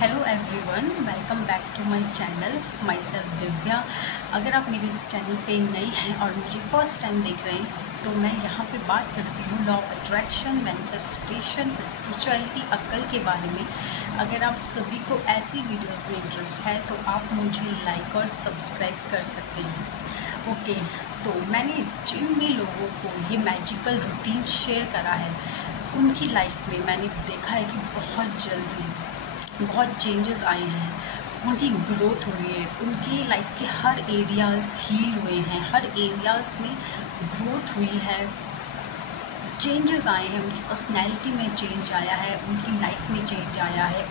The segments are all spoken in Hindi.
Hello everyone, welcome back to my channel. Myself Divya. अगर आप मेरे इस चैनल पे नए हैं और मुझे फर्स्ट टाइम देख रहे हैं तो मैं यहाँ पे बात करती हूँ law of attraction, manifestation, spirituality, अक्ल के बारे में। अगर आप सभी को ऐसी वीडियोस में इंटरेस्ट है तो आप मुझे लाइक और सब्सक्राइब कर सकते हैं। ओके, तो मैंने जिन भी लोगों को ये मैजिकल रूटीन शेयर करा है उनकी लाइफ में मैंने देखा है कि बहुत जल्दी बहुत चेंजेस आए हैं, उनकी ग्रोथ हुई है, उनकी लाइफ के हर एरियाज़ हील हुए हैं, हर एरियाज़ में ग्रोथ हुई है, चेंजेस आए हैं, उनकी पर्सनैलिटी में चेंज आया है, उनकी लाइफ में चेंज आया है।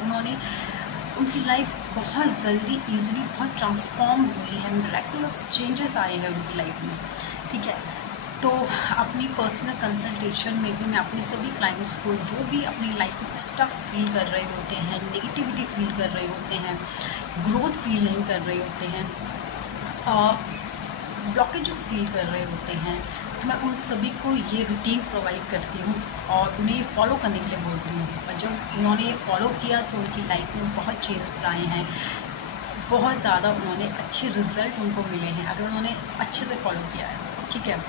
उनकी लाइफ बहुत जल्दी ईजिली बहुत ट्रांसफॉर्म हुई है, मिरेकुलस चेंजेस आए हैं उनकी लाइफ में। ठीक है, तो अपनी पर्सनल कंसल्टेशन में भी मैं अपने सभी क्लाइंट्स को जो भी अपनी लाइफ में स्टक फील कर रहे होते हैं, नेगेटिविटी फील कर रहे होते हैं, ग्रोथ फील नहीं कर रहे होते हैं, ब्लॉकेजेस फील कर रहे होते हैं, तो मैं उन सभी को ये रूटीन प्रोवाइड करती हूँ और उन्हें ये फॉलो करने के लिए बोलती हूँ। और जब उन्होंने ये फॉलो किया तो उनकी लाइफ में बहुत चेंजेस आए हैं, बहुत ज़्यादा उन्होंने अच्छे रिजल्ट उनको मिले हैं अगर उन्होंने अच्छे से फॉलो किया है। ठीक है,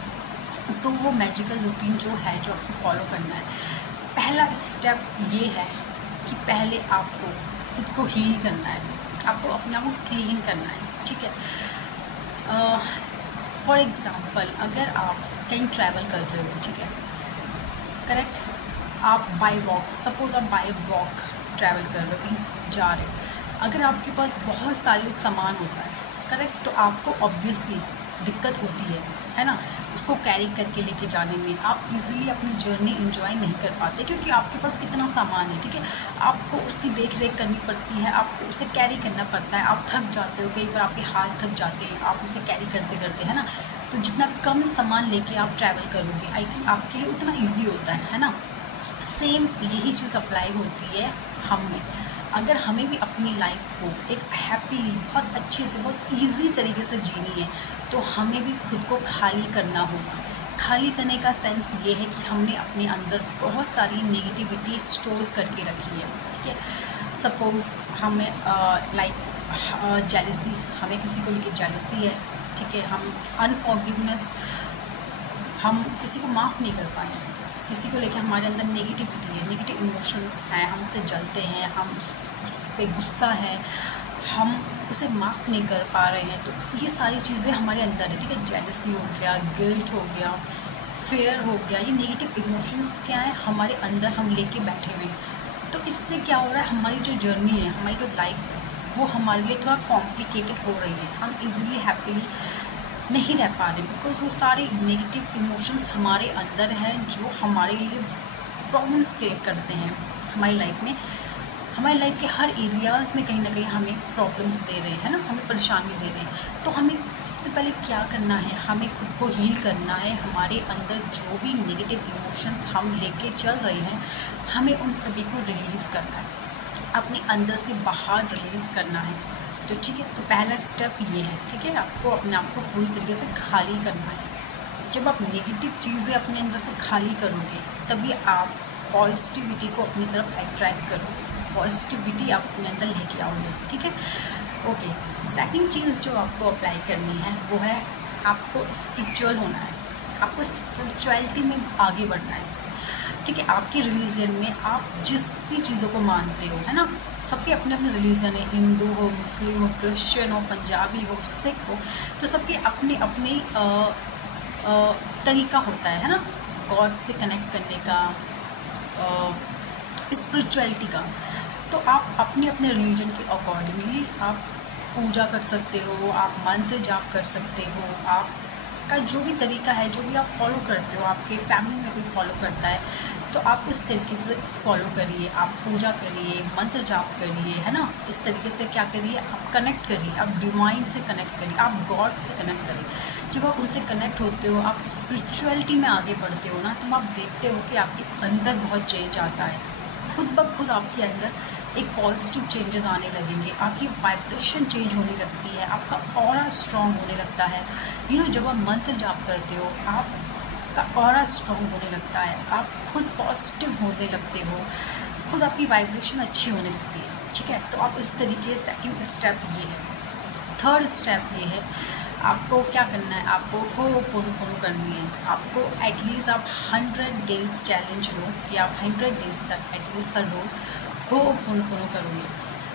तो वो मैजिकल रूटीन जो है, जो आपको फॉलो करना है, पहला स्टेप ये है कि पहले आपको खुद को हील करना है, आपको अपने आप को क्लीन करना है। ठीक है, फॉर एग्ज़ाम्पल अगर आप कहीं ट्रैवल कर रहे हो, ठीक है, करेक्ट, आप बाय वॉक, सपोज आप बाय वॉक ट्रैवल कर रहे हो, कहीं जा रहे हो, अगर आपके पास बहुत सारे सामान होता है, करेक्ट, तो आपको ऑब्वियसली दिक्कत होती है ना, उसको कैरी करके लेके जाने में आप इजीली अपनी जर्नी एंजॉय नहीं कर पाते क्योंकि आपके पास कितना सामान है। ठीक है, आपको उसकी देख रेख करनी पड़ती है, आपको उसे कैरी करना पड़ता है, आप थक जाते हो, कई बार आपके हाथ थक जाते हैं आप उसे कैरी करते करते, है ना। तो जितना कम सामान लेके आप ट्रैवल करोगे, आई थिंक आपके लिए उतना ईजी होता है ना। सेम यही चीज़ अप्लाई होती है हमें। अगर हमें भी अपनी लाइफ को एक हैप्पीली, बहुत अच्छे से, बहुत इजी तरीके से जीनी है तो हमें भी खुद को खाली करना होगा। खाली करने का सेंस ये है कि हमने अपने अंदर बहुत सारी नेगेटिविटी स्टोर करके रखी है। ठीक है, सपोज़ हमें लाइक जेलसी, हमें किसी को लेकर जेलसी है। ठीक है, हम अनफॉरगिवनेस, हम किसी को माफ़ नहीं कर पाए, किसी को लेकर हमारे अंदर नेगेटिविटी है, नेगेटिव इमोशंस हैं, हम उसे जलते हैं, हम उस पे गुस्सा है, हम उसे माफ़ नहीं कर पा रहे हैं, तो ये सारी चीज़ें हमारे अंदर है। ठीक है, जेलसी हो गया, गिल्ट हो गया, फेयर हो गया, ये नेगेटिव इमोशंस क्या है हमारे अंदर, हम लेके बैठे हुए हैं। तो इससे क्या हो रहा है, हमारी जो जर्नी है, हमारी जो लाइफ है, वो हमारे लिए थोड़ा कॉम्प्लिकेटेड हो रही है, हम ईज़िली हैप्पीली नहीं रह पा रहे बिकॉज वो सारे नेगेटिव इमोशंस हमारे अंदर हैं जो हमारे लिए प्रॉब्लम्स क्रिएट करते हैं हमारी लाइफ में। हमारी लाइफ के हर एरियाज़ में कहीं ना कहीं हमें प्रॉब्लम्स दे रहे हैं ना, हमें परेशानी दे रहे हैं। तो हमें सबसे पहले क्या करना है, हमें खुद को हील करना है। हमारे अंदर जो भी नेगेटिव इमोशंस हम लेके चल रहे हैं, हमें उन सभी को रिलीज़ करना है, अपने अंदर से बाहर रिलीज़ करना है। तो ठीक है, तो पहला स्टेप ये है। ठीक है, आपको अपने आप को पूरी तरीके से खाली करना है। जब आप नेगेटिव चीज़ें अपने अंदर से खाली करोगे तभी आप पॉजिटिविटी को अपनी तरफ अट्रैक्ट करोगे, पॉजिटिविटी आप अपने अंदर लेके आओगे। ठीक है, ओके। सेकंड चीज़ जो आपको अप्लाई करनी है वो है आपको स्पिरिचुअल होना है, आपको स्पिरिचुअलिटी में आगे बढ़ना है। ठीक है, आपके रिलीजन में आप जिस भी चीज़ों को मानते हो, है ना, सबके अपने अपने रिलीजन है, हिंदू हो, मुस्लिम हो, क्रिश्चियन हो, पंजाबी हो, सिख हो, तो सबके अपने अपने तरीका होता है ना, गॉड से कनेक्ट करने का, स्पिरिचुअलिटी का। तो आप अपने अपने रिलीजन के अकॉर्डिंगली आप पूजा कर सकते हो, आप मंत्र जाप कर सकते हो, आपका जो भी तरीका है, जो भी आप फॉलो करते हो, आपके फैमिली में कोई फॉलो करता है तो आप उस तरीके से फॉलो करिए, आप पूजा करिए, मंत्र जाप करिए, है ना। इस तरीके से क्या करिए, आप कनेक्ट करिए, आप डिवाइन से कनेक्ट करिए, आप गॉड से कनेक्ट करिए। जब आप उनसे कनेक्ट होते हो, आप स्पिरिचुअलिटी में आगे बढ़ते हो ना, तो आप देखते हो कि आपके अंदर बहुत चेंज आता है, खुद ब खुद आपके अंदर एक पॉजिटिव चेंजेस आने लगेंगे, आपकी वाइब्रेशन चेंज होने लगती है, आपका ऑरा स्ट्रॉन्ग होने लगता है। जब आप मंत्र जाप करते हो, आपका ऑरा स्ट्रॉन्ग होने लगता है, आप खुद पॉजिटिव होने लगते हो, खुद आपकी वाइब्रेशन अच्छी होने लगती है। ठीक है। तो आप इस तरीके, सेकंड स्टेप ये है। थर्ड स्टेप ये है, आपको क्या करना है, आपको होपोनोपोनो करनी है। आपको एटलीस्ट आप 100 डेज चैलेंज लो कि आप 100 डेज तक एटलीस्ट हर रोज़ होपोनोपोनो करोगे।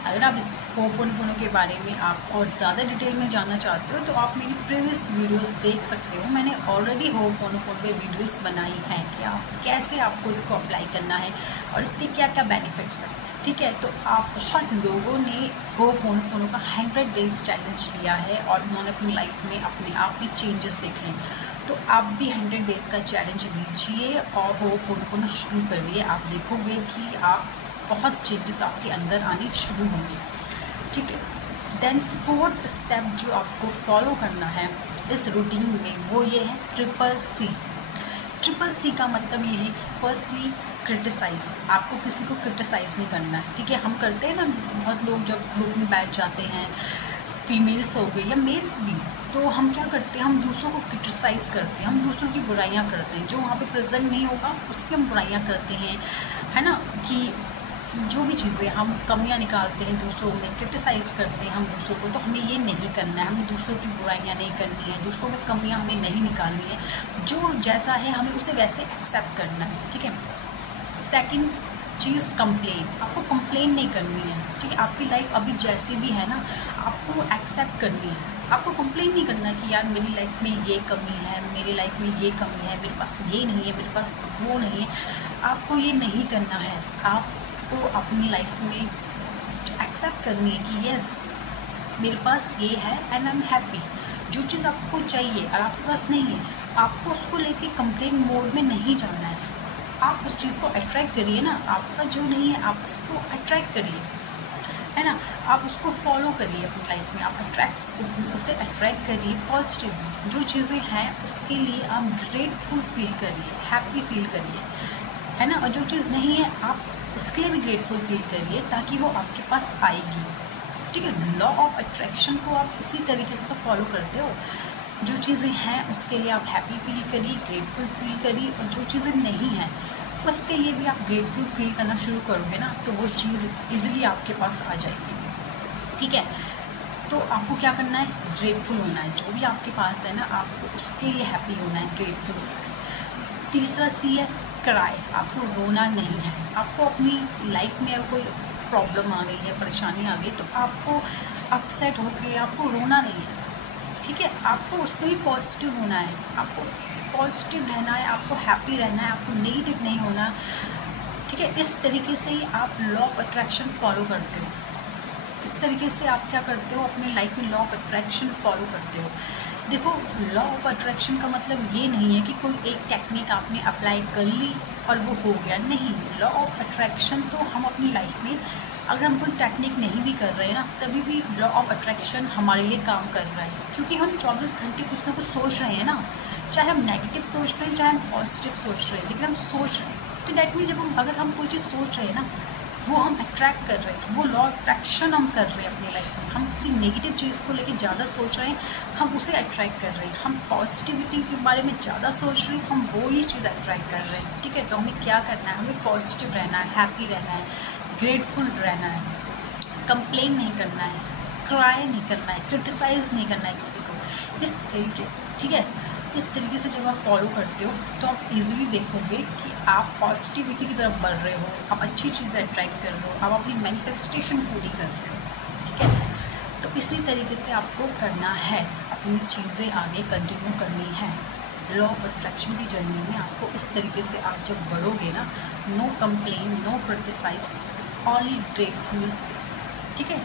अगर आप इस होपोनोपोनो के बारे में आप और ज़्यादा डिटेल में जानना चाहते हो तो आप मेरी प्रीवियस वीडियोस देख सकते हो। मैंने ऑलरेडी होपोनोपोनो पे वीडियोस बनाई हैं कि आप कैसे आपको इसको अप्लाई करना है और इसके क्या क्या बेनिफिट्स हैं, ठीक है। तो आप बहुत लोगों ने होपोनोपोनो का 100 डेज चैलेंज लिया है और उन्होंने अपनी लाइफ में अपने आप में चेंजेस देखे हैं। तो आप भी 100 डेज़ का चैलेंज लीजिए और होपोनोपोनो शुरू करिए। आप देखोगे कि आप बहुत चेंजेस आपके अंदर आने शुरू होंगे, ठीक है। देन फोर्थ स्टेप जो आपको फॉलो करना है इस रूटीन में वो ये है ट्रिपल सी। ट्रिपल सी का मतलब ये है कि फर्स्टली क्रिटिसाइज़, आपको किसी को क्रिटिसाइज़ नहीं करना है, ठीक है। हम करते हैं ना, बहुत लोग जब ग्रुप में बैठ जाते हैं, फीमेल्स हो गई या मेल्स भी, तो हम क्या करते हैं, हम दूसरों को क्रिटिसाइज़ करते हैं, हम दूसरों की बुराइयां करते हैं। जो वहाँ पे प्रेजेंट नहीं होगा उसकी हम बुराइयां करते हैं, है ना। कि जो भी चीज़ें हम कमियां निकालते हैं दूसरों में, क्रिटिसाइज़ करते हैं हम दूसरों को, तो हमें ये नहीं करना है। हमें दूसरों की बुराइयां नहीं करनी है, दूसरों में कमियां हमें नहीं निकालनी है। जो जैसा है हमें उसे वैसे एक्सेप्ट करना है, ठीक है। सेकंड चीज़ कंप्लेन, आपको कंप्लेन नहीं करनी है, ठीक है। आपकी लाइफ अभी जैसी भी है ना, आपको एक्सेप्ट करनी है। आपको कंप्लेन नहीं करना कि यार मेरी लाइफ में ये कमी है, मेरी लाइफ में ये कमी है, मेरे पास ये नहीं है, मेरे पास वो नहीं है। आपको ये नहीं करना है। आपको अपनी लाइफ में एक्सेप्ट करनी है कि यस मेरे पास ये है एंड आई एम हैप्पी। जो चीज़ आपको चाहिए और आपके पास नहीं है, आपको उसको लेके कंप्लेन मोड में नहीं जाना है। आप उस चीज़ को अट्रैक्ट करिए ना, आपका जो नहीं है आप उसको अट्रैक्ट करिए, है ना। आप उसको फॉलो करिए अपनी लाइफ में, आप उसे अट्रैक्ट करिए पॉजिटिव। जो चीज़ें हैं उसके लिए आप ग्रेटफुल फील करिए, हैप्पी फील करिए, है ना। और जो चीज़ नहीं है आप उसके लिए भी ग्रेटफुल फील करिए ताकि वो आपके पास आएगी, ठीक है। लॉ ऑफ अट्रैक्शन को आप इसी तरीके से तो फॉलो करते हो। जो चीज़ें हैं उसके लिए आप हैप्पी फील करिए, ग्रेटफुल फील करिए, और जो चीज़ें नहीं हैं उसके लिए भी आप ग्रेटफुल फील करना शुरू करोगे ना, तो वो चीज़ इजीली आपके पास आ जाएगी, ठीक है। तो आपको क्या करना है, ग्रेटफुल होना है। जो भी आपके पास है ना, आपको उसके लिए हैप्पी होना है, ग्रेटफुल होना है। तीसरा सी है क्राई, आपको रोना नहीं है। आपको अपनी लाइफ में कोई प्रॉब्लम आ गई है, परेशानी आ गई, तो आपको अपसेट होकर आपको रोना नहीं है, ठीक है। आपको उस पर भी पॉजिटिव होना है, आपको पॉजिटिव रहना है, आपको हैप्पी रहना है, आपको नेगेटिव नहीं होना, ठीक है। इस तरीके से ही आप लॉ ऑफ अट्रैक्शन फॉलो करते हो। इस तरीके से आप क्या करते हो, अपनी लाइफ में लॉ ऑफ अट्रैक्शन फॉलो करते हो। देखो, लॉ ऑफ अट्रैक्शन का मतलब ये नहीं है कि कोई एक टेक्निक आपने अप्लाई कर ली और वो हो गया, नहीं। लॉ ऑफ अट्रैक्शन तो हम अपनी लाइफ में अगर हम कोई टेक्निक नहीं भी कर रहे हैं ना, तभी भी लॉ ऑफ अट्रैक्शन हमारे लिए काम कर रहा है, क्योंकि हम 24 घंटे कुछ ना कुछ सोच रहे हैं ना। चाहे हम नेगेटिव सोच रहे हैं, चाहे हम पॉजिटिव सोच रहे हैं, लेकिन हम सोच रहे हैं। तो डेट मीन जब अगर हम कोई चीज़ सोच रहे हैं ना, वो हम अट्रैक्ट कर रहे हैं, वो लॉ ऑफ अट्रैक्शन हम कर रहे हैं अपनी लाइफ में। हम किसी नेगेटिव चीज़ को लेकर ज़्यादा सोच रहे हैं, हम उसे अट्रैक्ट कर रहे हैं। हम पॉजिटिविटी के बारे में ज़्यादा सोच रहे हैं, हम वो ही चीज़ अट्रैक्ट कर रहे हैं, ठीक है। तो हमें क्या करना है, हमें पॉजिटिव रहना है, हैप्पी रहना है, ग्रेटफुल रहना है, कंप्लेन नहीं करना है, क्राई नहीं करना है, क्रिटिसाइज़ नहीं करना है किसी को। इस तरीके, ठीक है, इस तरीके से जब आप फॉलो करते हो तो आप इजीली देखोगे कि आप पॉजिटिविटी की तरफ बढ़ रहे हो, आप अच्छी चीज़ें अट्रैक्ट कर रहे हो, आप अपनी मैनिफेस्टेशन पूरी करते हो, ठीक है। तो इसी तरीके से आपको करना है, अपनी चीज़ें आगे कंटिन्यू करनी है। लॉ ऑफ अट्रैक्शन की जर्नी में आपको इस तरीके से आप जब बढ़ोगे ना, no complain, no criticize, only grateful, ठीक है।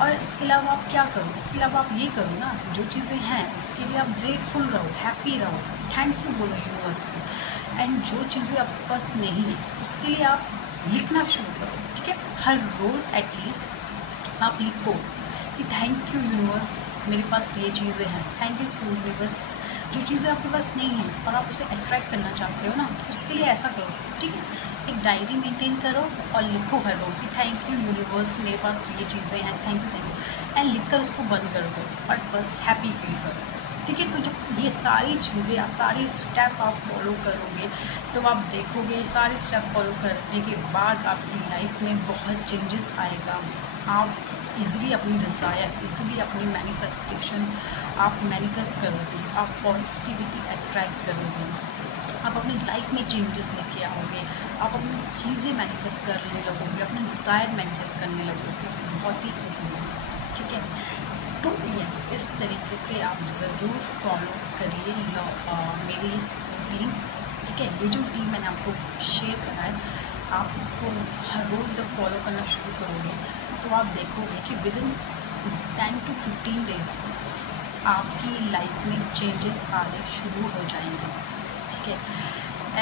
और इसके अलावा आप क्या करो, इसके अलावा आप ये करो ना, जो चीज़ें हैं उसके लिए आप ग्रेटफुल रहो, हैप्पी रहो, थैंक यू बोलो यूनिवर्स को। एंड जो चीज़ें आपके पास नहीं है उसके लिए आप लिखना शुरू करो, ठीक है। हर रोज़ एटलीस्ट आप लिखो कि थैंक यू यूनिवर्स, मेरे पास ये चीज़ें हैं, थैंक यू यूनिवर्स। जो चीज़ें आपके पास नहीं है और आप उसे अट्रैक्ट करना चाहते हो ना, तो उसके लिए ऐसा करो, ठीक है। एक डायरी मेंटेन करो और लिखो हर रोज़ कि थैंक यू यूनिवर्स, मेरे पास ये चीज़ें हैं, थैंक यू, एंड लिख कर उसको बंद कर दो और बस हैप्पी फील करो, ठीक है। तो जब ये सारी चीज़ें, सारे स्टेप आप फॉलो करोगे तो आप देखोगे सारे स्टेप फॉलो करने के बाद आपकी लाइफ में बहुत चेंजेस आएगा। आप इजीली अपनी डिज़ायर, इजीली अपनी मैनिफेस्टेशन आप मैनिफेस्ट करोगे, आप पॉजिटिविटी अट्रैक्ट करोगे, आप अपनी लाइफ में चेंजेस लेके आओगे, आप अपनी चीज़ें मैनिफेस्ट करने लगोगे, अपने डिज़ायर मैनिफेस्ट करने लगोगे बहुत ही ईजीली। ठीक है, तो यस, इस तरीके से आप ज़रूर फॉलो करिए मेरी इस रूटीन। ठीक है, ये जो रूटीन मैंने आपको शेयर करा है, आप इसको हर रोज़ जब फॉलो करना शुरू करोगे तो आप देखोगे कि विदिन 10 to 15 डेज आपकी लाइफ में चेंजेस आने शुरू हो जाएंगे। ठीक है,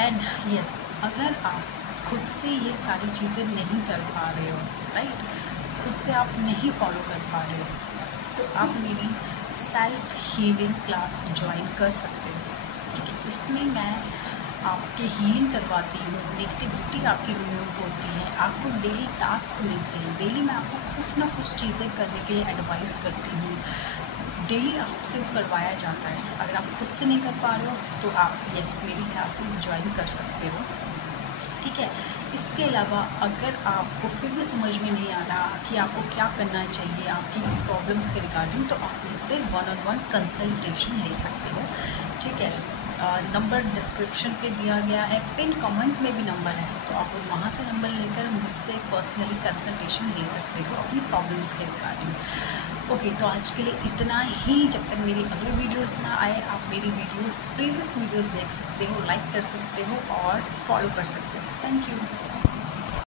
एंड यस, अगर आप खुद से ये सारी चीज़ें नहीं कर पा रहे हो, राइट, खुद से आप नहीं फॉलो कर पा रहे हो, तो आप मेरी सेल्फ हीलिंग क्लास ज्वाइन कर सकते हो। ठीक है, इसमें मैं आपकी हीलिंग करवाती हूँ, नेगेटिविटी आपकी रिमूव होती है, आपको डेली टास्क मिलते हैं, डेली मैं आपको कुछ ना कुछ चीज़ें करने के लिए एडवाइस करती हूँ, डेली आपसे करवाया जाता है। अगर आप खुद से नहीं कर पा रहे हो तो आप यस मेरी क्लासेस ज्वाइन कर सकते हो। ठीक है, इसके अलावा अगर आपको फिर भी समझ में नहीं आ रहा कि आपको क्या करना चाहिए आपकी प्रॉब्लम्स के रिगार्डिंग, तो आप मुझसे 1-on-1 कंसल्टेशन ले सकते हो। ठीक है, नंबर डिस्क्रिप्शन पे दिया गया है, पिन कमेंट में भी नंबर है, तो आप वहाँ से नंबर लेकर मुझसे पर्सनली कंसल्टेशन ले सकते हो अपनी प्रॉब्लम्स के रिगार्डिंग। ओके, तो आज के लिए इतना ही। जब तक मेरी अगली वीडियोस ना आए, आप मेरी प्रीवियस वीडियोस देख सकते हो, लाइक कर सकते हो और फॉलो कर सकते हो। Thank you.